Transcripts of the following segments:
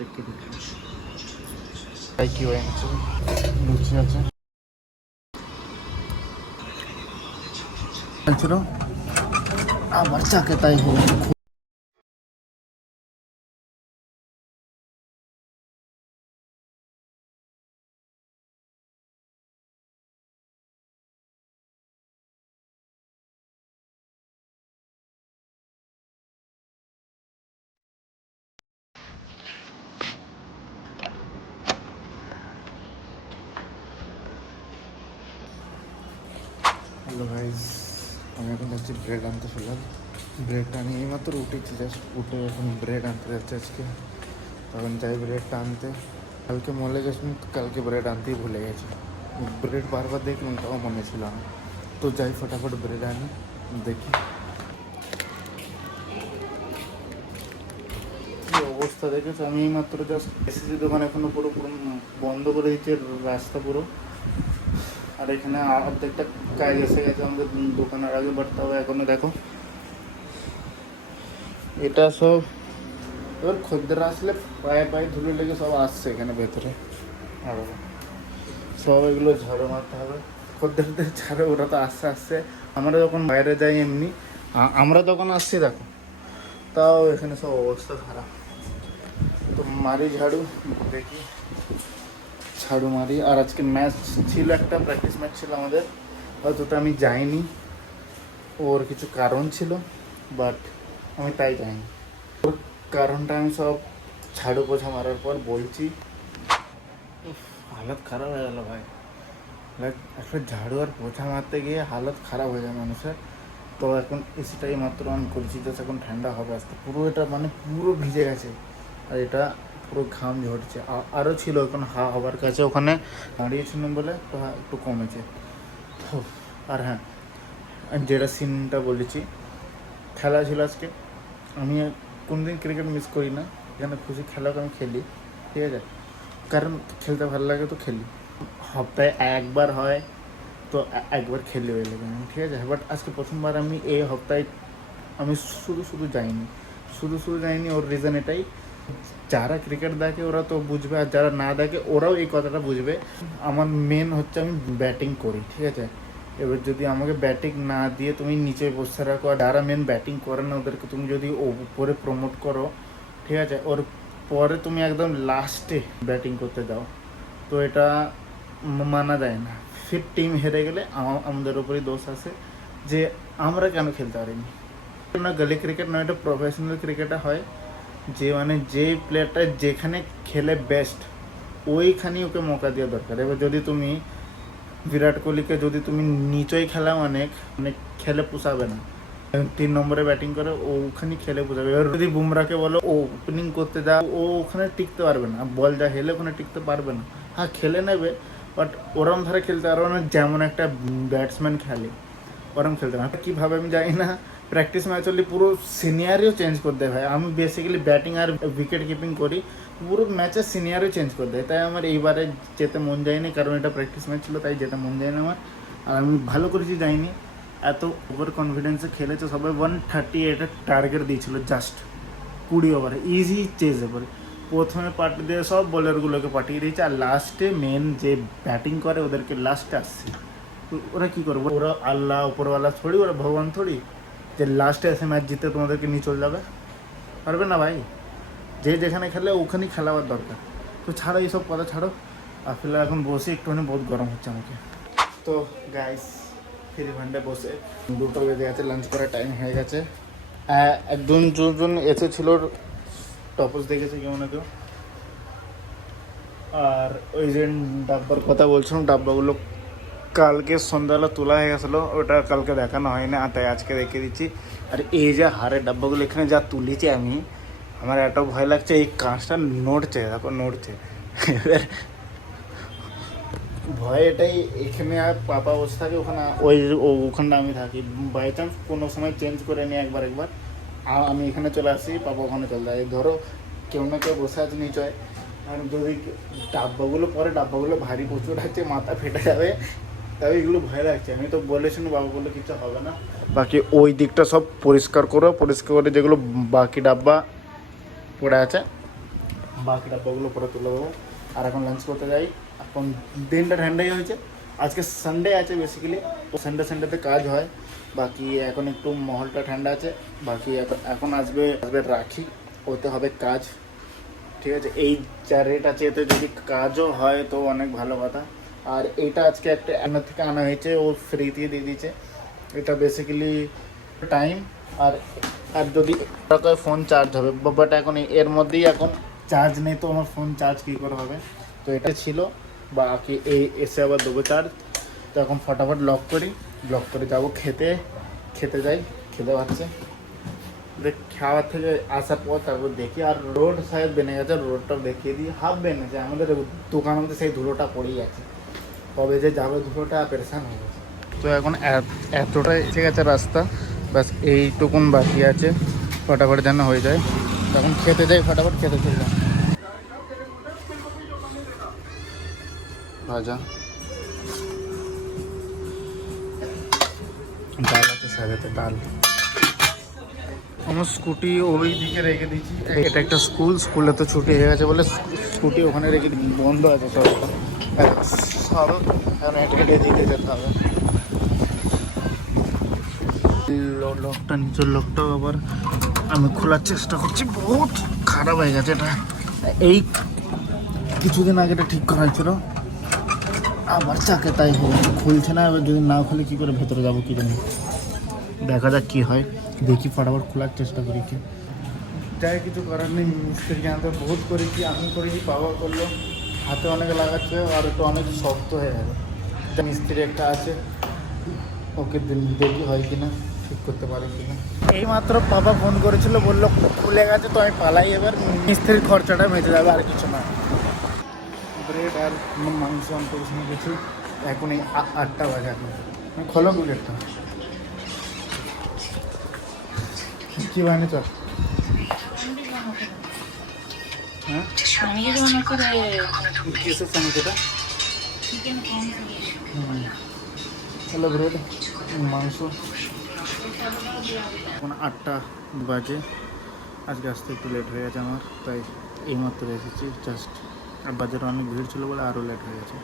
দেখতে দেখি তাই কি হয়েছে লুচি আছে ছিল আবার চাকে তাই হলো। হ্যালো গাইজ, আমি এখন যাচ্ছি ব্রেড আনতে ফেলাম। ব্রেডটা নিয়ে এইমাত্র উঠেছি, জাস্ট উঠে এখন ব্রেড আনতে যাচ্ছে আজকে। তখন যাই ব্রেডটা আনতে, কালকে মলে গেছিলাম, কালকে ব্রেড আনতেই ভুলে গেছি। ব্রেড বারবার দেখলাম তাও মনে ছিল না, তো যাই ফটাফট ব্রেড আনি দেখি কী অবস্থা। দেখেছো আমি এইমাত্র জাস্ট এসেছি দোকান, এখনো পুরো পুরো বন্ধ করে দিচ্ছে রাস্তা পুরো। আর এখানে অর্ধেকটা কাজ এসে গেছে আমাদের দোকানের আগে, বাট তাও এখনো দেখো এটা সব এবার খদ্দের আসলে পায়ে পায়ে ধুলে লেগে সব আসছে এখানে ভেতরে। আর সব এগুলো ঝাড়ু মারতে হবে, খদ্দেরদের ঝাড়ু, ওরা তো আস্তে আস্তে। আমরা যখন বাইরে যাই এমনি, আমরা তখন আসছি দেখো, তাও এখানে সব অবস্থা খারাপ। তো মারি ঝাড়ু, দেখি ঝাড়ু মারি। আর আজকে ম্যাচ ছিল, একটা প্র্যাকটিস ম্যাচ ছিল আমাদের, হয়তো আমি যাইনি, ওর কিছু কারণ ছিল, বাট আমি তাই যাইনি। ওর কারণটা আমি সব ঝাড়ু পোছা মারার পর বলছি। হালত খারাপ হয়ে গেল ভাই, একটা ঝাড়ু আর পোছা মারতে গিয়ে হালত খারাপ হয়ে যায় মানুষের। তো এখন এসিটাই মাত্র অন করেছি, জাস্ট এখন ঠান্ডা হবে আস্তে। পুরো এটা মানে পুরো ভিজে গেছে, আর এটা পুরো ঘাম ঝরছে। আরও ছিল এখন হবার কাছে, ওখানে দাঁড়িয়েছিলাম বলে তো একটু কমেছে। আর হ্যাঁ, যেটা সিনটা বলেছি, খেলা ছিল আজকে। আমি কোনদিন ক্রিকেট মিস করি না, এখানে খুশি খেলাকে আমি খেলি, ঠিক আছে, কারণ খেলতে ভালো লাগে তো খেলি। সপ্তাহে একবার হয় তো একবার খেলে হয়ে যাবে, ঠিক আছে। বাট আজকে প্রথমবার আমি এই সপ্তাহে আমি শুধু যাইনি। ওর রিজন এটাই, যারা ক্রিকেট দেখে ওরা তো বুঝবে, আর যারা না দেখে ওরাও এই কথাটা বুঝবে। আমার মেন হচ্ছে আমি ব্যাটিং করি, ঠিক আছে। এবার যদি আমাকে ব্যাটিং না দিয়ে তুমি নিচে বসে রাখো, আর যারা মেন ব্যাটিং করে না ওদেরকে তুমি যদি উপরে প্রমোট করো, ঠিক আছে, ওর পরে তুমি একদম লাস্টে ব্যাটিং করতে দাও, তো এটা মানা যায় না। ফির টিম হেরে গেলে আমাদের ওপরই দোষ আছে যে আমরা কেন খেলতে পারিনি। না গলি ক্রিকেট নয়, এটা প্রফেশনাল ক্রিকেটে হয়, যে মানে যে প্লেয়ারটা যেখানে খেলে বেস্ট ওইখানেই ওকে মৌকা দেওয়া দরকার। এবার যদি তুমি বিরাট কোহলিকে যদি তুমি নিচই খেলা অনেক খেলে পোষাবে না, 3 নম্বরে ব্যাটিং করে ও ওখানে খেলে পোষাবে। এবার যদি বুমরাকে বলো ও ওপেনিং করতে দাও, ও ওখানে টিকতে পারবে না, বল যা হেলে ওখানে টিকতে পারবে না। হ্যাঁ খেলে নেবে, বাট ওরম ধারে খেলতে পারবে না যেমন একটা ব্যাটসম্যান খেলে, ওরম খেলতে পারবে কীভাবে আমি জানি না। প্র্যাকটিস ম্যাচ হলে পুরো সিনিয়রও চেঞ্জ করে দেয় ভাই। আমি বেসিক্যালি ব্যাটিং আর উইকেট কিপিং করি, পুরো ম্যাচের সিনিয়রও চেঞ্জ করে দেয়। তাই আমার এইবারে যেতে মন যায়নি, কারণ এটা প্র্যাকটিস ম্যাচ ছিল, তাই যেতে মন যায়নি আমার। আর আমি ভালো করেছি যাইনি, এত ওভার কনফিডেন্সে খেলেছে সবাই। 138 টার্গেট দিয়েছিল জাস্ট 20 ওভারে, ইজি চেজেবল। প্রথমে পাঠিয়ে দিয়ে সব বোলারগুলোকে পাঠিয়ে দিয়েছে, আর লাস্টে মেন যে ব্যাটিং করে ওদেরকে লাস্টে আসছে। ওরা কী করবো, ওরা আল্লাহ উপরওয়ালা থোড়ি, ওরা ভগবান থোড়ি যে লাস্টে এসে ম্যাচ জিতে তোমাদেরকে নিয়ে চলে যাবে, পারবে না ভাই। যে যেখানে খেলে ওখানেই খেলাবার দরকার। তো ছাড়ো এইসব কথা, ছাড়ো। আর ফিলহাল এখন বসে একটুখানি বহুত গরম হচ্ছে আমাকে। তো গাইস ফ্রি ফান্ডে বসে 2টা বেজে গেছে, লাঞ্চ করার টাইম হয়ে গেছে। দুজন এসেছিল, টপস দেখেছে কেউ না কেউ। আর ওই যে ডাব্বার কথা বলছিলাম, ডাব্বাগুলো কালকে সন্ধ্যাবেলা তোলা হয়ে গেছিলো, ওটা কালকে দেখানো হয় না, তাই আজকে রেখে দিচ্ছি। আর এই যে হাড়ের ডাব্বাগুলো এখানে যা তুলেছি আমি, আমার এত ভয় লাগছে, এই কাঁচটা নড়ছে, দেখো নড়ছে। এবার ভয় এটাই, এখানে আর পাপা বসে থাকে, ওখানে ওখানটা আমি থাকি। বাই চান্স কোনো সময় চেঞ্জ করে নিই একবার আমি এখানে চলে আসি, পাপা ওখানে চলে যায়। ধরো কেউ না কেউ বসে আছে নিচয়, আর যদি ডাব্বাগুলো ভারী প্রচুর আছে, মাথা ফেটে যাবে, তবে এগুলো ভয় লাগছে। আমি তো বলেছিলাম বাবা বললো কিছু হবে না। বাকি ওই দিকটা সব পরিষ্কার করে যেগুলো বাকি ডাব্বা পড়ে আছে বাকি ডাব্বাগুলো পরে তুলে দেবো। আর এখন লাঞ্চ করতে যাই। এখন দিনটা ঠান্ডাই হয়েছে, আজকে সানডে আছে বেসিক্যালি, তো সানডেতে কাজ হয়। বাকি এখন একটু মহলটা ঠান্ডা আছে। বাকি এখন আসবে রাখি, ওতে হবে কাজ, ঠিক আছে। এই যা রেট আছে এতে যদি কাজও হয় তো অনেক ভালো কথা। আর এইটা আজকে একটা অ্যানার থেকে আনা হয়েছে, ও ফ্রিতে দিয়ে দিয়েছে। এটা বেসিক্যালি টাইম আর আর যদি ফোন চার্জ হবে, বাট এখন এর মধ্যেই এখন চার্জ নেই, তো আমার ফোন চার্জ কী করে হবে। তো এটা ছিল, বাকি এই এসে আবার দেবো চার্জ। তো এখন ফটাফট লক করে যাবো খেতে যাই, খেতে পাচ্ছে। খাওয়ার থেকে আসার পর তারপর দেখি। আর রোড সাইড বেনে গেছে, রোডটাও দেখিয়ে দিই। হাফ বেনেছে, আমাদের দোকানের মধ্যে সেই ধুলোটা পড়েই আছে, কবে যে যাবে ধুলোটা পেরেশান হয়ে গেছে। তো এখন এতটা এসে গেছে রাস্তা, ব্যাস এইটুকুন বাকি আছে, ফটাফট যেন হয়ে যায়। তখন খেতে যাই, ফটাফট খেতে চললাম। ভাজা ডাল আছে, সাথে ডাল। আমার স্কুটি ওই দিকে রেখে দিয়েছি, এটা একটা স্কুলে তো ছুটি হয়ে গেছে বলে স্কুটি ওখানে রেখে বন্ধ আছে সব এখন হেঁটে দিকে যেতে হবে। লকটা নিচের লকটাও আবার আমি খোলার চেষ্টা করছি, বহুত খারাপ হয়ে গেছে এটা। এই কিছুদিন আগে এটা ঠিক করা হয়েছিল, আবার চাকে তাই খুলছে না। এবার যদি না খুলে কী করে ভেতরে যাবো কি জানি, দেখা যাক কী হয়। দেখি ফটাফট খোলার চেষ্টা করি। কি যাই কিছু করার নেই, মিস্ত্রিকে আনতে বহুত করেছি, আমি করেছি, বাবা করলো, হাতে অনেক লাগাচ্ছে আর একটু অনেক শক্ত হয়ে গেছে। মিস্ত্রি একটা আছে, ওকে দেখি হয় কিনা, ঠিক করতে পারে কিনা। এইমাত্র বাবা ফোন করেছিল, বললো খুলে গেছে, তো আমি পালাই। এবার মিস্ত্রির খরচাটা বেঁচে যাবে, আর কিছু না। ব্রেড আর মাংস আনতে গেছি, এখন এই 8টা বাজে। এখন খোলো বুলেটটা, কি বানিয়েছ? হ্যাঁ কিসের স্যান্ডউইচটা? হ্যালো ব্রেড, মাংস। এখন 8টা বাজে, আজকে আসতে একটু লেট হয়ে গেছে আমার, তাই এইমাত্র এসেছি জাস্ট। আর বাজারে অনেক ভিড় ছিল বলে আরও লেট হয়ে গেছে,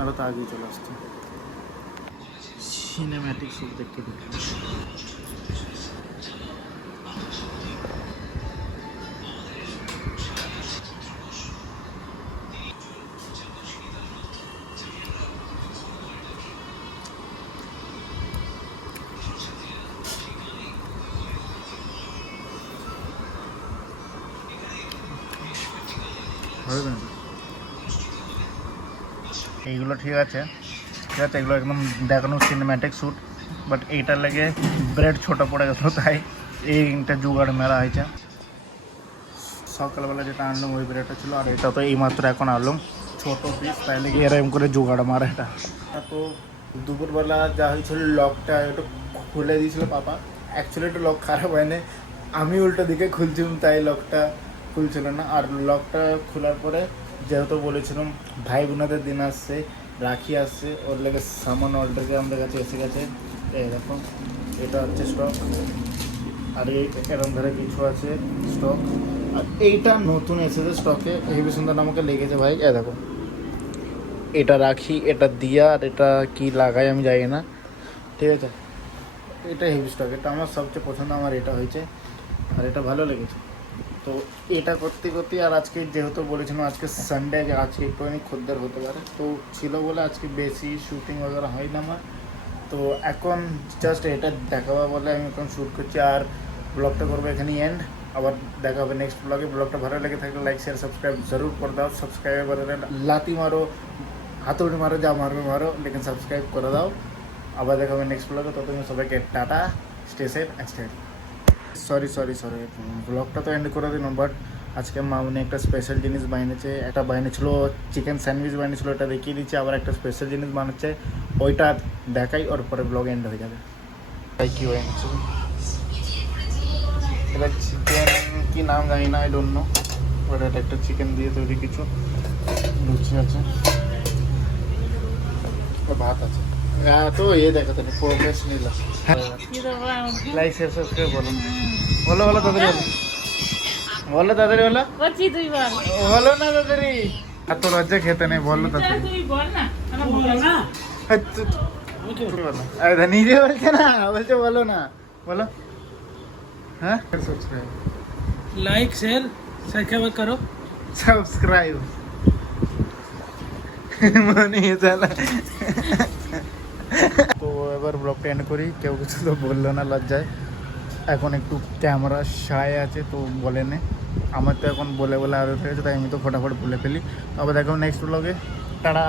আরও তো আগেই চলে আসতো। সিনেম্যাটিক শুট দেখতে দেখতে এইগুলো ঠিক আছে, এগুলো একদম দেখানো সিনেম্যাটিক শ্যুট, বাট এইটার লেগে ব্রেড ছোটো পড়ে গেছিলো, তাই এইটা জোগাড় মেলা হয়েছে। সকালবেলা যেটা আনলাম ওই ব্রেডটা ছিল, আর এটা তো এইমাত্র এখন আনলাম ছোটো পিস, তাই লেগে এরকম করে জোগাড় মারা এটা। তো দুপুরবেলা যা হয়েছিল, লকটা একটু খুলে দিয়েছিল পাপা। অ্যাকচুয়ালি একটু লক খারাপ হয়নি, আমি উল্টো দিকে খুলছিলাম, তাই লকটা খুলছিল না। আর লকটা খোলার পরে যেহেতু বলেছিলাম ভাই বোনাদের দিন আসছে, রাখি আসছে, ওর লেগে সামান অর্ডারে আমাদের কাছে এসে গেছে। এই দেখো, এটা হচ্ছে স্টক, আর এরকম ধরে কিছু আছে স্টক। আর এইটা নতুন এসেছে স্টকে, হেভি সুন্দর আমাকে লেগেছে ভাই। দেখো, এটা রাখি, এটা দিয়া, আর এটা কি লাগাই আমি জানি না, ঠিক আছে। এটা হেভি স্টক, এটা আমার সবচেয়ে পছন্দ, আমার এটা হয়েছে, আর এটা ভালো লেগেছে। তো এটা করতে আর আজকে যেহেতু বলেছিলাম আজকে সানডে, আজকে একটুখানি খদ্দের হতে পারে, তো ছিল বলে আজকে বেশি শ্যুটিং বগেরা হয় না আমার। তো এখন জাস্ট এটা দেখাবো বলে আমি এখন শ্যুট করছি, আর ব্লগটা করবো এখানেই এন্ড। আবার দেখা হবে নেক্সট ব্লগে। ব্লগটা ভালো লেগে থাকলে লাইক শেয়ার সাবস্ক্রাইব জরুর করে দাও। সাবস্ক্রাইব করে লাতি মারো, হাতুড়ি মারো, যা মারবে মারো, লেকিন সাবস্ক্রাইব করে দাও। আবার দেখা হবে নেক্সট ব্লগে, ততদিন সবাইকে tata, stay safe and stay. Sorry ব্লগটা তো এন্ড করে দিলাম, বাট আজকে মামনি একটা স্পেশাল জিনিস বানিয়েছে। একটা বানিয়েছিল চিকেন স্যান্ডউইচ বানিয়েছিল, ওটা দেখিয়ে দিচ্ছি। আবার একটা স্পেশাল জিনিস বানাচ্ছে, ওইটা দেখাই, ওর পরে ব্লগ এন্ড হয়ে যাবে। তাই কী বানিয়েছে এটা? চিকেন কি নাম জানি না, আই ডোন্ট নো, বাট এটা একটা চিকেন দিয়ে তৈরি কিছু। লুচি আছে, ভাত আছে। হ্যাঁ, তো দেখাতে নেই, প্রোগ্রেস নিলাম। লাইক শেয়ার সাবস্ক্রাইব বলো তাদের। বলো তাড়াতাড়ি বলো, বলছি তুই বল। বলো না তাড়াতাড়ি। এত লজ্জা খেতে নেই, বলো তাড়াতাড়ি। তুই বল না, আমার বল না। তুমি বলো। আরে নিজে বলছে না, বলছে বলো না, বলো। হ্যাঁ সাবস্ক্রাইব, लाइक शेयर सब्सक्राइब करो। সাবস্ক্রাইব মনে চালা। তো এবার ব্লগটা এন্ড করি। কেউ কিছু তো বললো না লজ্জায়। এখন একটু ক্যামেরা শাই আছে তো বলে নে। আমার তো এখন বলে বলে আরও হয়েছে, তাই আমি তো ফটাফট বলে ফেলি। আবার দেখো নেক্সট ব্লগে। টাটা।